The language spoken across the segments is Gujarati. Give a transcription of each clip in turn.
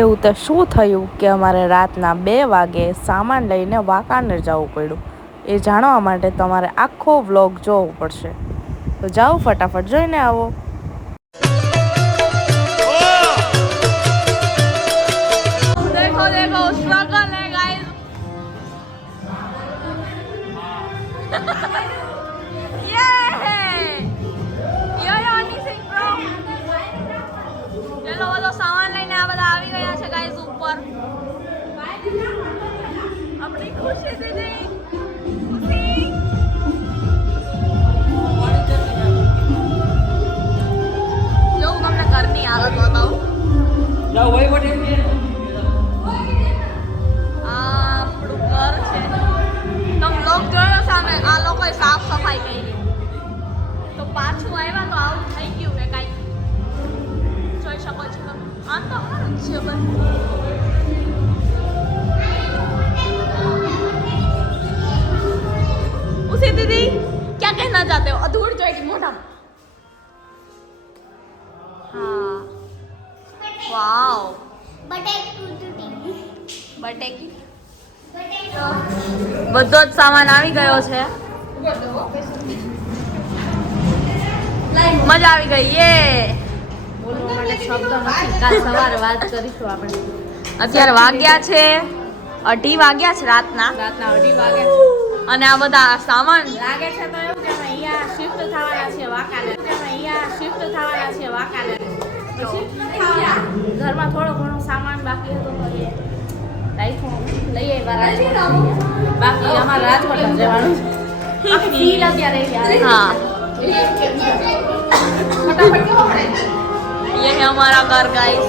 એવું તો શું થયું કે અમારે રાતના 2 વાગે સામાન લઈને વાંકાનેર જવું પડ્યું. એ જાણવા માટે તમારે આખો વ્લોગ જોવો પડશે. તો જાઓ ફટાફટ જોઈને આવો. देखो देखो स्ट्रगल है गाइस. ચલો બધો સામાન લઈને આ બધા આવી ગયા છે ગાઈસ ઉપર. આપણી ખુશી દીદી ખુશી જો હું તમને ઘરની હાલત બતાવું. જાઓ ભાઈ બટે આપણું ઘર છે. તમે લોક જોયો સામે આ લોકોએ સાફ સફાઈ કરી. તો પાછું આવ્યા તો આવું થઈ ગયું કે કાંઈ જોઈ શકો છો તમે. આમ તો સારું જ છે બસ. उसे दीदी क्या कहना चाहते हो? अधूर जाएगी मोटा. हाँ वाओ બટેકી બધો જ સામાન આવી ગયો છે. મજા આવી ગઈ. બોલવા માટે શબ્દ નથી. કાલ સવારે વાત કરીશું આપણે. અત્યારે વાગ્યા છે 2:30 વાગ્યા છે રાતના 2:30 વાગ્યા છે. અને આ બધા સામાન લાગે છે તો એવું કે અમે અહીંયા શિફ્ટ થવાના છે વાંકાનેર. ઘરમાં થોડો ઘણો સામાન બાકી હતો તો એ રાખ્યો લઈ આવ્યા રાજકોટ. બાકી અમારે રાજકોટ જ જવાનું છે. ફીલ અત્યારે हाँ ये है हमारा घर गाइस.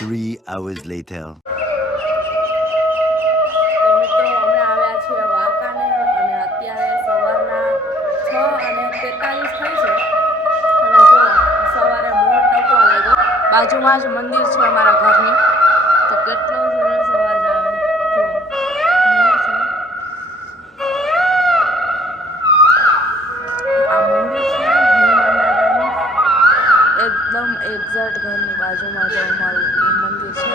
3 hours later. તો મિત્રો અમે આવ્યા છીએ વાંકાનેર અને અત્યારે સવારના 6:43 થઈ છે. અને જો સવારે મોર ટકવા લાગ્યો. બાજુમાં જ મંદિર છે અમારા ઘરની. તો કેટલો સરસ અવાજ આવે જો મોર છે. આ મંદિર છે હનુમાન દાદાનું. એકદમ એક્ઝેક્ટ ઘરની બાજુમાં જો અમારું મંદિર છે.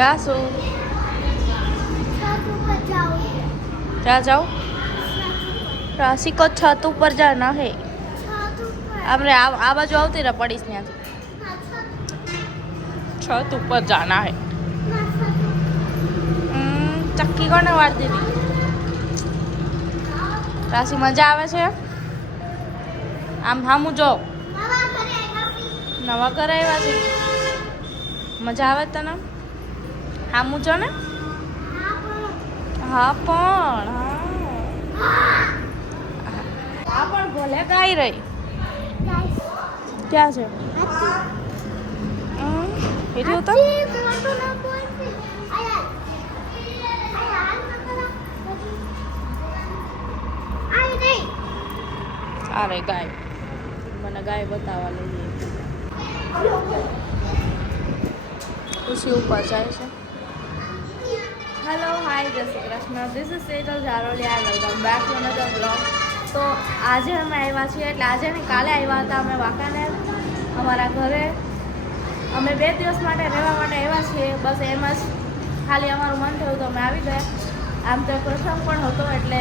જાશું ત્યાં જાઓ. રાશि को छत ऊपर जाना है. हमरे आ बाजू આવતી રહે પડીશ ત્યાંથી. छत ऊपर जाना है. ચક્કી કોને વાર દીધી? રાશि મજા આવે છે આમ હામું જો. નવા ઘરે આવ્યા છે. મજા આવે તને? હામું જો ને. હા પણ હા પણ ભલે ગાઈ રહી. ક્યાં છે? હેઠી ઉતર. અરે ગાય મને ગાય બતાવવા લઈ જઈએ. ખુશી ઉપર જાય છે. Hello hi Jai Shri Krishna. This is Sejal Jaroliya. Welcome back to another blog. તો આજે અમે આવ્યા છીએ, એટલે આજે નહીં કાલે આવ્યા હતા અમે વાંકાનેર અમારા ઘરે. અમે 2 દિવસ માટે રહેવા માટે આવ્યા છીએ. બસ એમ જ ખાલી અમારું મન થયું તો અમે આવી ગયા. આમ તો પ્રસંગ પણ હતો એટલે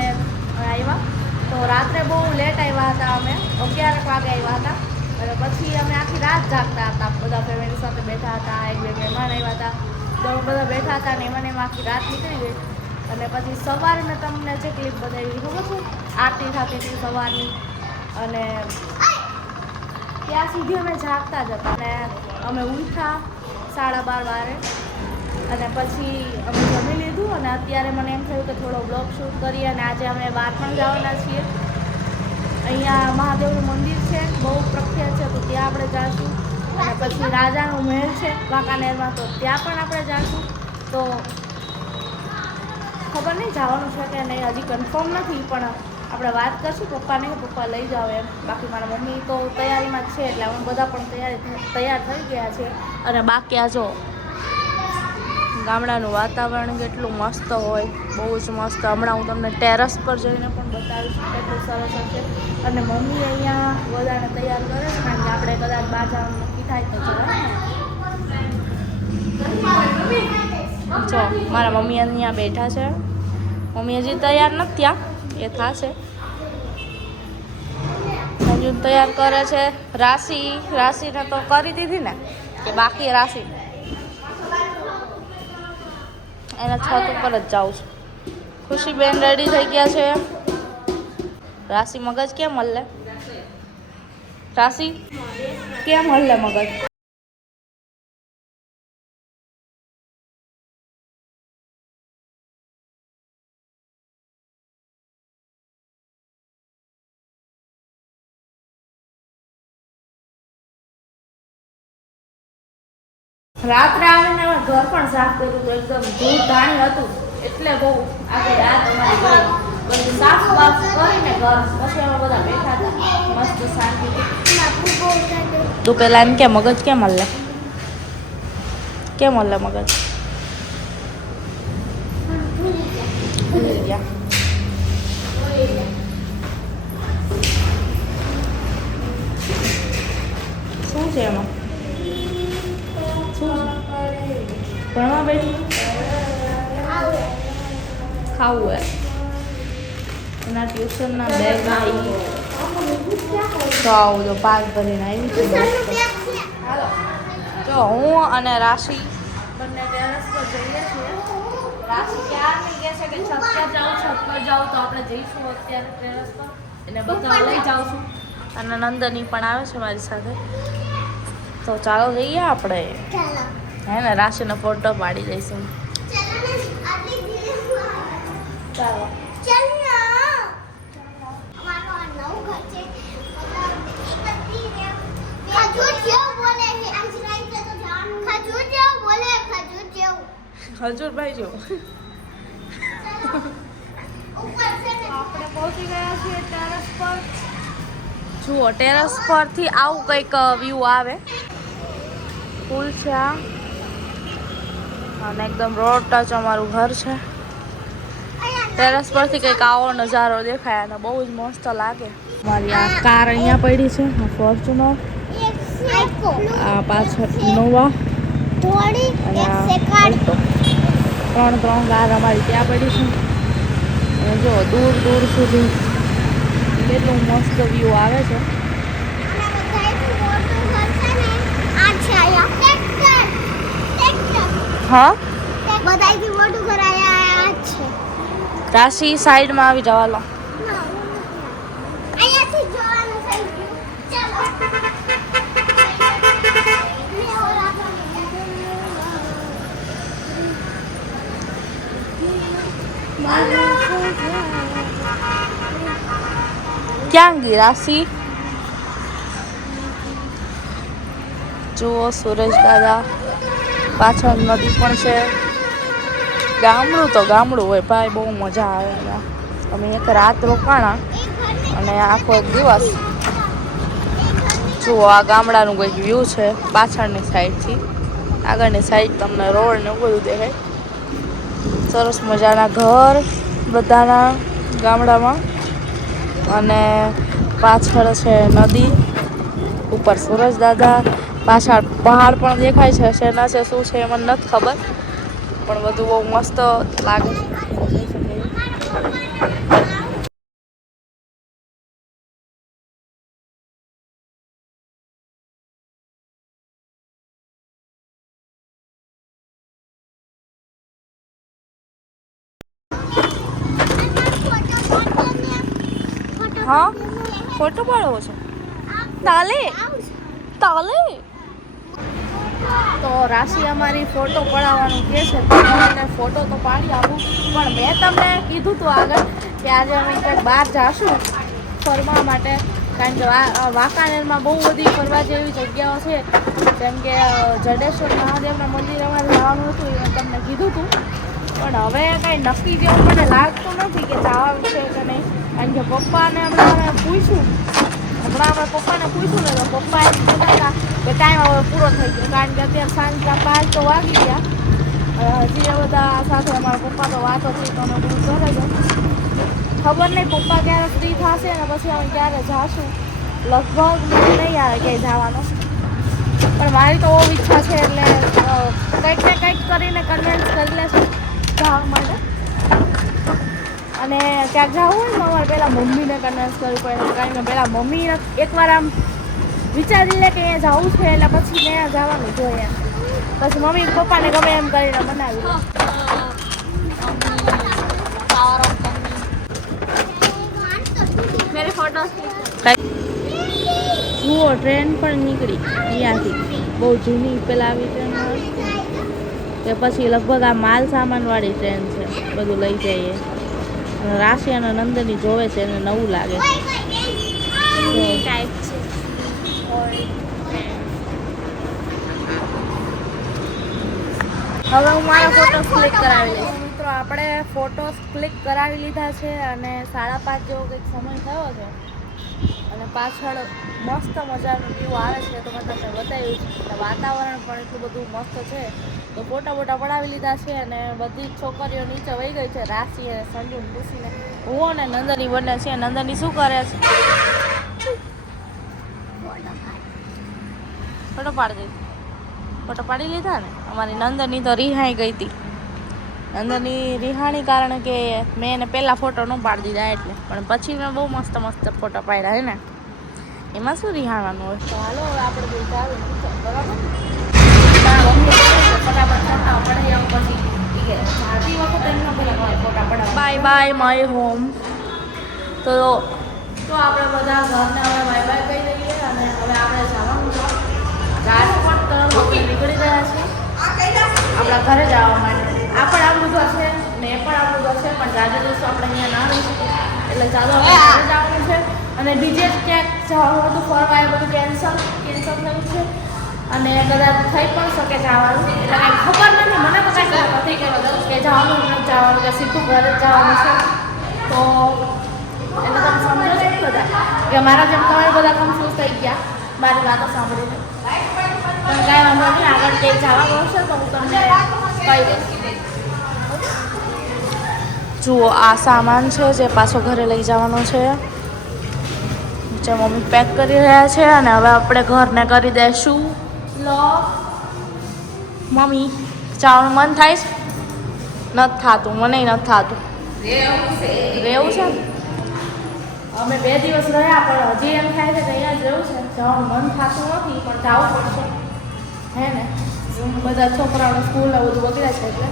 આવ્યા. તો રાત્રે બહુ લેટ આવ્યા હતા, અમે 11 વાગે આવ્યા હતા. અને પછી અમે આખી રાત જાગતા હતા, બધા ફેમિલી સાથે બેઠા હતા. 1-2 મહેમાન આવ્યા હતા તો અમે બધા બેઠા હતા ને એમાં આખી રાત નીકળી ગઈ. અને પછી સવારે મેં તમને જે ક્લિપ બતાવી ખબર છે, આરતી થતી હતી સવારની, અને ત્યાં સુધી અમે જાગતા જ હતા. અને અમે ઉઠ્યા 12:30 વાગે અને પછી અમે જમી લીધું. અને અત્યારે મને એમ થયું કે થોડો બ્લોગ શૂટ કરીએ. અને આજે અમે બહાર પણ જવાના છીએ. અહીંયા મહાદેવનું મંદિર છે, બહુ પ્રખ્યાત છે, તો ત્યાં આપણે જઈશું. અને પછી રાજાનો મહેલ છે વાંકાનેરમાં, તો ત્યાં પણ આપણે જઈશું. તો ખબર નહીં જવાનું છે કે નહીં, હજી કન્ફર્મ નથી, પણ આપણે વાત કરશું પપ્પાને કે પપ્પા લઈ જાઓ એમ. બાકી મારા મમ્મી તો તૈયારીમાં જ છે, એટલે અમે બધા પણ તૈયાર થઈ ગયા છે. અને બાકી આ જો ગામડાનું વાતાવરણ કેટલું મસ્ત હોય, બહુ જ મસ્ત. હમણાં હું તમને ટેરેસ પર જઈને પણ બતાવીશ કેટલું સરસ હશે. અને મમ્મી અહીંયા બધાને તૈયાર કરે છે, કારણ કે આપણે કદાચ બહાર જવાનું નક્કી થાય તો જવાય ને. જો મારા મમ્મી અહીંયા બેઠા છે. મમ્મી હજી તૈયાર નથી થયા, એ થશે. હજુ તૈયાર કરે છે. રાશિને તો કરી દીધી ને, કે બાકી રાશિ એના છત ઉપર જ જાઉં છું. ખુશીબેન રેડી થઈ ગયા છે. રાશિ મગજ કેમ હલ્લે? રાશિ કેમ હલ્લે મગજ? રાત્રે આવીને અમે ઘર પણ સાફ કર્યું હતું, એકદમ ધૂળ ધાણી હતું, એટલે બહુ આખી રાત અમારી ગઈ. બધું સાફ કરીને ઘર પછી અમે બધા બેઠા હતા મસ્ત શાંતિથી. તું પેલા એમ કે મગજ કેમ હલ્લે? કેમ હલ્લે મગજ? ભૂલી ગયા. શું છે એમાં? ભણવા બેઠું ખાવું હોય એના ટ્યુશનના બેગમાં તો આવું તો પાક ભરીને આવી છું. જો હું અને રાશિ બંને ટેરેસ પર જઈએ છીએ. રાશિ ક્યારની કહે છે કે છત પર જાઉં, છત પર જાઉં, તો આપણે જઈશું અત્યારે ટેરેસ પર. એને બધા લઈ જાઉં છું. અને નંદની પણ આવે છે મારી સાથે. તો ચાલો જઈએ આપણે. હે ને રાશિનો ફોટો પાડી દઈશું. ચાલો ખજૂરભાઈ જો આપણે પહોંચી ગયા છીએ ટેરેસ પર. જુઓ ટેરેસ પરથી આવું કંઈક વ્યૂ આવે. પુલ છે આ, અને એકદમ રોડ ટચ અમારું ઘર છે. ટેરેસ પરથી કંઈક આવો નજારો દેખાય અને બહુ જ મસ્ત લાગે. મારી આ કાર અહીંયા પડી છે, ફોર્ચ્યુનર. આ પાછળ ઇનોવા અને આ ઓલ્ટો. ત્રણ કાર અમારી ત્યાં પડી છે. અને જો દૂર દૂર સુધી કેટલું મસ્ત વ્યૂ આવે છે. હા બધાયથી મોટું કરાયા છે. રાશિ સાઈડમાં આવી જવા લો. અહીંયાથી જોવાનું થઈ ગયું. ક્યાં ગઈ રાશિ? જુઓ સુરેશ દાદા, પાછળ નદી પણ છે. ગામડું તો ગામડું હોય ભાઈ, બહુ મજા આવે એમાં. અમે એક રાત રોકાણા અને આખો દિવસ. જુઓ આ ગામડાનું કંઈક વ્યૂ છે પાછળની સાઈડથી. આગળની સાઈડ તમને રોડ ને એવું બધું દેખાય. સરસ મજાના ઘર બધાના ગામડામાં. અને પાછળ છે નદી, ઉપર સૂરજ દાદા, પાછળ પહાડ પણ દેખાય છે. શેના છે શું છે મને નથી ખબર, પણ બધું બહુ મસ્ત લાગે છે. હા, ફોટો પાડવો છે? તાલે તાલે તો રાશિ અમારી ફોટો પડાવવાનું કહે છે, તો મને ફોટો તો પાડી આપું. પણ મેં તમને કીધું હતું આગળ કે આજે અમે કંઈક બહાર જાશું ફરવા માટે, કારણ કે વાંકાનેરમાં બહુ બધી ફરવા જેવી જગ્યાઓ છે. જેમ કે જડેશ્વર મહાદેવના મંદિર અમારે જવાનું હતું, એ મેં તમને કીધું હતું. પણ હવે કાંઈ નક્કી જેવું મને લાગતું નથી કે જવાનું છે કે નહીં. કારણ કે પપ્પાને હમણાં અમે પૂછ્યું ને, તો પપ્પા એમ કહેતા હતા કે ટાઈમ હવે પૂરો થઈ ગયો. કારણ કે અત્યારે સાંજના 5 તો વાગી ગયા. હજી એ બધા સાથે અમારા પપ્પા તો વાતો થઈ તો અમે બધું કરે છે. ખબર નહીં પપ્પા ક્યારે ફ્રી થશે ને પછી અમે ક્યારે જાશું. લગભગ મને નહીં આવે ક્યાંય જવાનો, પણ મારી તો બહુ ઈચ્છા છે. એટલે કંઈક ને કંઈક કરીને કન્વિન્સ કરી લેશું જવા માટે. અને ક્યાંક જવું હોય ને અમારે પહેલાં મમ્મીને કન્વિન્સ કરવી પડે, કારણ કે પહેલાં મમ્મી એકવાર આમ વિચારી લે કે અહીંયા જવું છે એટલે પછી ત્યાં જવાનું જોઈએ. પછી મમ્મી પપ્પાને ગમે એમ કરીને બનાવી લે. मेरे फोटोज જુઓ ટ્રેન પણ નીકળી અહીંયાથી. બહુ જૂની પેલા આવી ટ્રેન કે પછી લગભગ આ માલ સામાનવાળી ટ્રેન છે, બધું લઈ જઈએ. અને રાશિ અને નંદની જોવે છે એને નવું લાગે છે. टाइप से और હવે હું મારા ફોટોસ ક્લિક કરાવી લઈશ. મિત્રો આપણે ફોટોસ ક્લિક કરાવી લીધા છે અને 5:30 જેવો કંઈક સમય થયો છે. અને પાછળ મસ્ત મજાનું વ્યૂ આવે છે, તો મેં તમને બતાવ્યું છે. વાતાવરણ પણ એટલું બધું મસ્ત છે. તો ફોટા પડાવી લીધા છે અને બધી જ છોકરીઓ નીચે વહી ગઈ છે. રાશિ અને સંજુ પૂછીને હું અને નંદની બંને છે. નંદની શું કરે છે? ફોટો પાડી લીધા ને. અમારી નંદની તો રિહાઈ ગઈ હતી. નંદની રિહાણી કારણ કે મેં એને પહેલાં ફોટો ન પાડી દીધા એટલે, પણ પછી મેં બહુ મસ્ત ફોટો પાડ્યા હે ને. એમાં શું રિહાવાનું હોય? તો હાલો હવે આપણે બે ચાલુ બરાબર. Bye bye my home. તો આપણે બધા ઘરને હવે બાય બાય કહી દઈએ અને હવે આપણે જવાનું છે. રાજકોટ તરફ આપણે નીકળી ગયા છીએ આપણા ઘરે જવા માટે. આ પણ આપણું ઘર છે ને એ પણ આપણું ઘર છે, પણ જાજે દિવસો આપણે અહીંયા ના રહી શકીએ. એટલે ચાલો આપણે ઘરે જવાનું છે. અને બીજે ક્યાંક જવાનું હતું ફરવા, એ બધું કેન્સલ થયું છે. અને કદાચ થઈ પણ શકે જવાનું, એટલે કાંઈ ખબર નથી. મને તો કાંઈ ખબર નથી કે જવાનું નથી જવાનું, કે સીધું ઘરે જ જવાનું છે. તો એટલે તમે સમજો છો ને બધા કે મારા જેમ તમે બધા કન્ફ્યુઝ થઈ ગયા મારી વાતો સાંભળીને. પણ કાંઈ વાંધો નહીં, આગળ ક્યાંય જવાનું હશે તો હું તમને કહી દઈશ. જુઓ આ સામાન છે જે પાછો ઘરે લઈ જવાનો છે. જે મમ્મી પેક કરી રહ્યા છે અને હવે આપણે ઘરને કરી દઈશું. લો મમ્મી, જવાનું મન થાય છે? નથી થતું, મને નથી થતું. રહેવું છે. અમે 2 દિવસ રહ્યા પણ હજી એમ થાય છે કે અહીંયા જ રહેવું છે. જવાનું મન થતું નથી પણ જવું પડશે, હે ને. બધા છોકરાઓને સ્કૂલ ને બધું બગડ્યા છે એટલે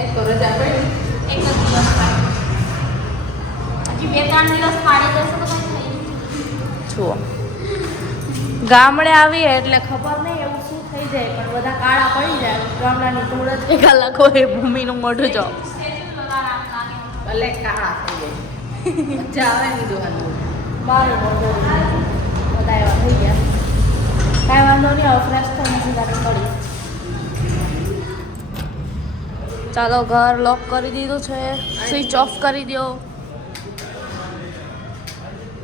એક તો રજા પડી. एक दिवस हजी 2-3 દિવસ પાડી દેશે તો કઈ થઈ જુઓ ગામડે આવીએ એટલે ખબર નહીં એવું શું થઈ જાય, પણ બધા કાળા પડી જાય. ગામડાની ધૂળ જ એક અલગ હોય. ભૂમિનું મોઢું જો ભલે કાળા થઈ જાય મજા આવે ને જોવાનું. મારું મોઢું બધા એવા થઈ ગયા. કાંઈ વાંધો નહીં, હવે ફ્રેશ થઈને સીધા નીકળીએ. ચાલો ઘર લોક કરી દીધું છે, સ્વિચ ઓફ કરી દો.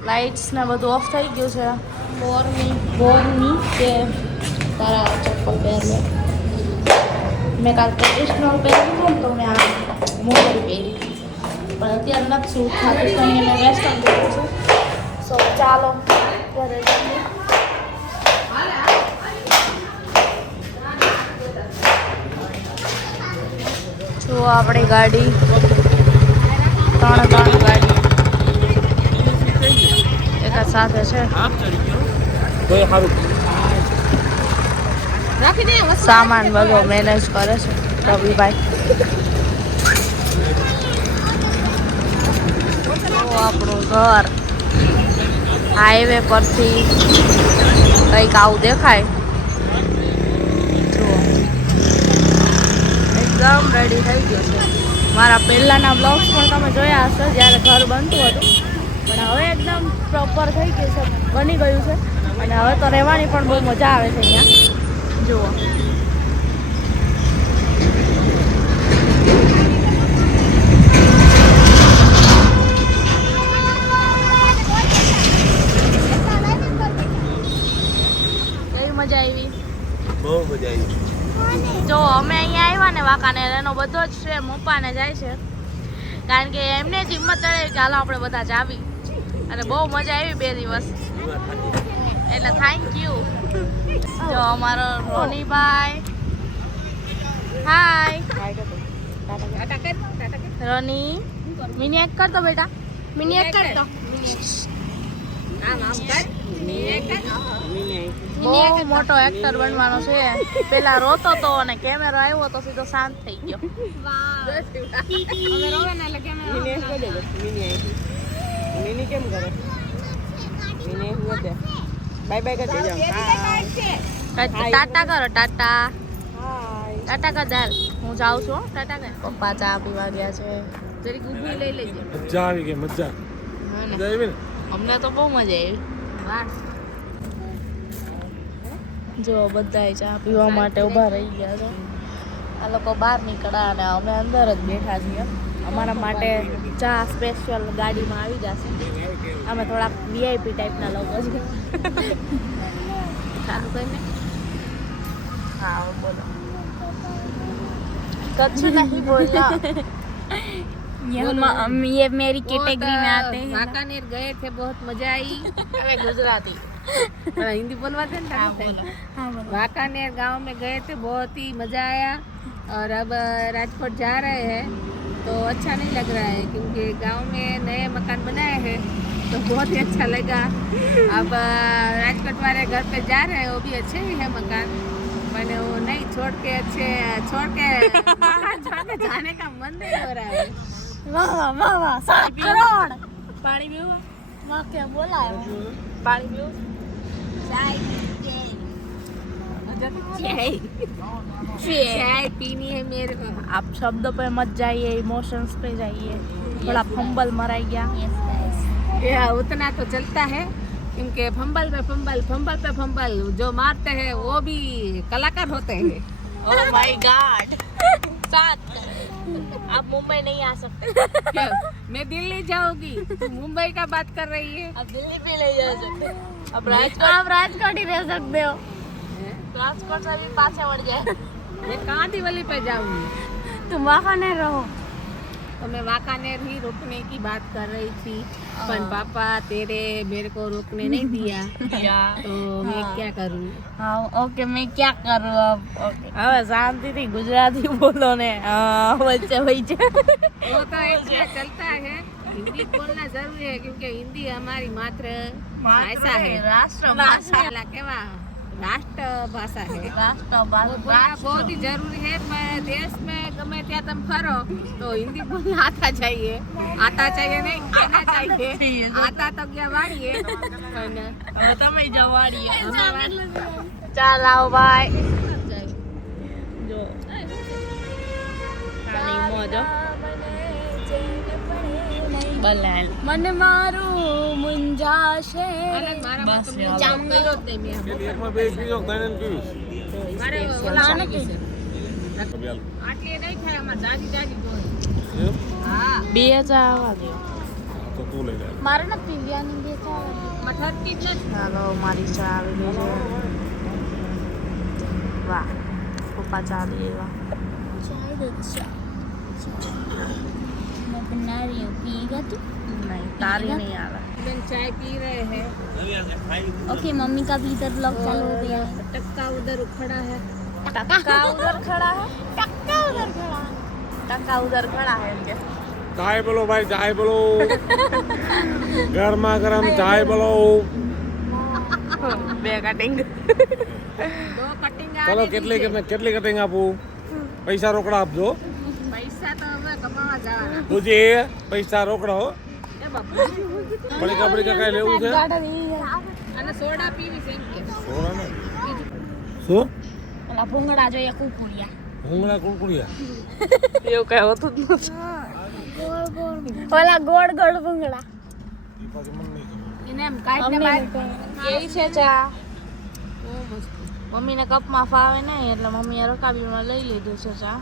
લાઇટ્સ ને બધું ઓફ થઈ ગયું છે. બોરની કે તારા ચપ્પલ પહેર લે. મેં કાલ ટ્રેડિશનલ પહેર્યું હતું તો મેં આ મોડલ પહેરી, પણ અત્યારે નથી શું થતું કંઈ એને વેસ્ટર્ન પહેર્યું છે. સો ચાલો ઘરે જઈએ. જો આપણી ગાડી 3 ગાડી એક જ સાથે છે. સામાન બધો મેનેજ કરે છે રવિભાઈ. આપણું ઘર હાઈવે પરથી કંઈક આવું દેખાય. જુઓ એકદમ રેડી થઈ ગયો છે. મારા પહેલાંના બ્લોગ્સ પણ તમે જોયા હશે જ્યારે ઘર બનતું હતું, પણ હવે એકદમ પ્રોપર થઈ ગયું છે, બની ગયું છે. અને હવે તો રહેવાની પણ બહુ મજા આવે છે અહીંયા. જુઓ મજા આવી. બહુ મજા આવી. જો અમે અહીંયા આવ્યા ને વાંકાનેર, એનો બધો જ શ્રેય પપ્પાને જાય છે, કારણ કે એમને જ હિંમત ચડે કે હાલો આપણે બધા જ આવી. અને બહુ મજા આવી 2 દિવસ, એટલે થેન્ક યુ. જો અમારો રોનીભાઈ, હાય રોની, મિની એક કરતો બેટા, મિની એક કરતો. બહુ મોટો એક્ટર બનવાનો છે. પેલા રોતો તો અને કેમેરો આવ્યો તો સીધો શાંત થઈ ગયો. મિની કેમ કરે? મિની વધે. બાય બાય કરી જાઓ. ટાટા કરો, ટાટા ટાટા કર દાલ. હું જાઉં છું. ટાટા કર. પપ્પા ચા પીવા ગયા છે. જરીક ઊભી લઈ લેજે. મજા આવી ગઈ. મજા આવી ને. અમને તો બહુ મજા આવી. જો બધા ચા પીવા માટે ઊભા રહી ગયા છે. આ લોકો બહાર નીકળ્યા અને અમે અંદર જ બેઠા છીએ. અમારા માટે ચા સ્પેશિયલ ગાડીમાં આવી જશે. અમે થોડાક વીઆઈપી ટાઈપના લોકો છીએ. ચાલુ કરીને હા બોલો. कच्छ नहीं बोलना. ये मेरी कैटेगरी में आते हैं. वाकानेर गए थे, बहुत मजा आई. अरे गुजराती हिंदी बोलवा थे ना. वाकानेर गांव में गए थे, बहुत ही मजा आया. और अब राजकोट जा रहे हैं तो अच्छा नहीं लग रहा है, क्योंकि गांव में नए मकान बनाए हैं तो बहुत ही अच्छा लगा. अब राजकोट वाले घर पे जा रहे हैं, वो भी अच्छे ही है मकान, मैंने वो नहीं छोड़ के जाने का मन नहीं हो रहा है. वाह वाह वाह 7 करोड़. पानी पीओ. माँ क्या बोला है? पानी पीओ. चाय पीनी है मेरे को. आप शब्दों पे मत जाइए, इमोशंस पे जाइए. थोड़ा फंबल मराई गया. या उतना तो चलता है, क्योंकि फंबल पे फंबल जो मारते हैं वो भी कलाकार होते हैं. Oh my God. 7 आप मुंबई नहीं आ सकते. क्या? मैं दिल्ली जाऊंगी, तू मुंबई का बात कर रही है. आप दिल्ली भी नहीं जा सकते. आप राजकोट ही रह सकते हो. राजकोट से भी पाछे बढ़ जाए. मैं कहाँ दिवाली पे जाऊंगी? तुम वाकानेर रहो. तो मैं वाकानेर ही रुकने की बात कर रही थी, पर पापा तेरे मेरे को रुकने नहीं दिया. तो मैं क्या करूँ? हाँ ओके, मैं क्या करूँ अब. ओके હવે શાંતિથી ગુજરાતી બોલો ને. વચ્ચે વચ્ચે वो तो एक चलता है. हिंदी बोलना जरूरी है, क्योंकि हिंदी हमारी भाषा है. રાષ્ટ્રભાષા. केवा राष्ट्र भाषा है. वो રાષ્ટ્રભાષા. बोलना बहुत ही जरूरी है. मैं देश में गमे त्या तुम करो तो हिंदी बोलना आता चाहिए नहीं, आना चाहिए. आता तो क्या वाड़िए. હવે તમે જવાડીએ. ચાલ આવો ભાઈ. જો આની મોજો બલાલ મને મારું મુંજાશે. બસ जाम करो ते मैं એકમાં બે પીજો તને પીવીશ. मारे ના નથી. आटले नहीं खाए हमार दादी बोल. એમ? हाँ બે ચા આવવા દો. તો તું લઈ લે. મારે નથી પીવાની. બે ચા આવવા દો. मठर की न ચાલો મારી ચા આવી ગઈ છે. વાહ પપ્પા ચા લઈ આવ્યા. मैं बना रही हूँ, पिएगा तू? નહીં તારી નહીં આવે. हस्बैंड चाय पी रहे हैं। ओके मम्मी का भी इधर ब्लॉग चालू हो गया है टक्का उधर खड़ा है। ટક્કા ઉધર ખડા હે टक्का उधर खड़ा है ટક્કા ઉધર ખડા હે કે चाय बोलो भाई चाय बोलो गर्मा गर्म चाय बोलो બે કટિંગ दो कटिंग चलो કેટલી કટિંગ આપું પૈસા રોકડા આપજો पैसा तो हमें कमावा जाना પૂછી પૈસા રોકડા હો ए बापू પડીકા કઈ લેવું છે અને સોડા પીવી છે એમ કે સોડા ને શું પેલા ભૂંગળા જોઈએ કુકુડિયા ભૂંગળા કુરકુરિયા એવું કઈ હોતું જ નથી ઓલા ગોળ ગોળ ભૂંગળા ઈ પાછી મને નહીં ખબર. એને એમ કાઢને બહાર કેવી છે ચા બહુ મસ્ત મમ્મીને કપમાં ફાવે નહીં એટલે મમ્મીએ રકાબીમાં લઈ લીધું છે ચા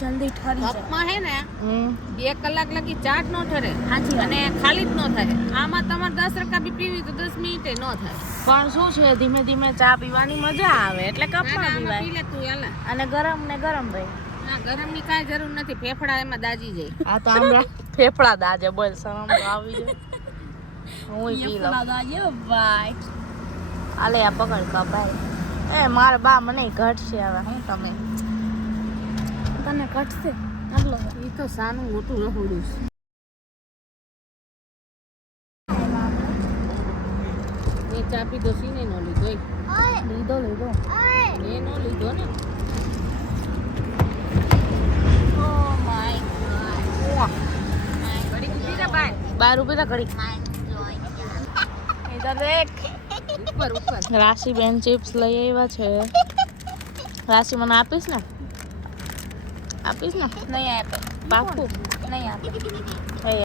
જલ્દી ઠરી જાય કપમાં હે ને હમ 2 કલાક લગી ચાટ નો ઠરે સાચી વાત. અને ખાલી જ નો થાય આમાં તમારે 10 રકાબી પીવી તો 10 મિનિટે નો થાય પણ શું છે ધીમે ધીમે ચા પીવાની મજા આવે એટલે ના, કપમાં આમાં પીવાય પી લે તું યાલા અને ગરમ ને ગરમ રહે ના ગરમની કાંઈ જરૂર નથી ફેફડા એમાં દાજી જાય આ તો હમણાં ફેફડા દાજે બોલ શરમ તો આવી જાય હું પી લઉં ભાઈ આલે આ પકડ કા ભાઈ એ મારા બા મને ઘટશે હવે હું તમે તને કટશે આટલો એ તો સાનું મોટું રહોડું છે એ ચા પીધો સીને નો લીધો લીધો એ નો લીધો ને ઓ માય ઘડી કીધી રે ભાઈ 12 રૂપિયા ઘડી ઇધર દેખ ઉપર ઉપર રાશિ બેન ચિપ્સ લઈ આવ્યા છે રાશિ મને આપીશ ને નહીં આપે પાકું નહીં આપે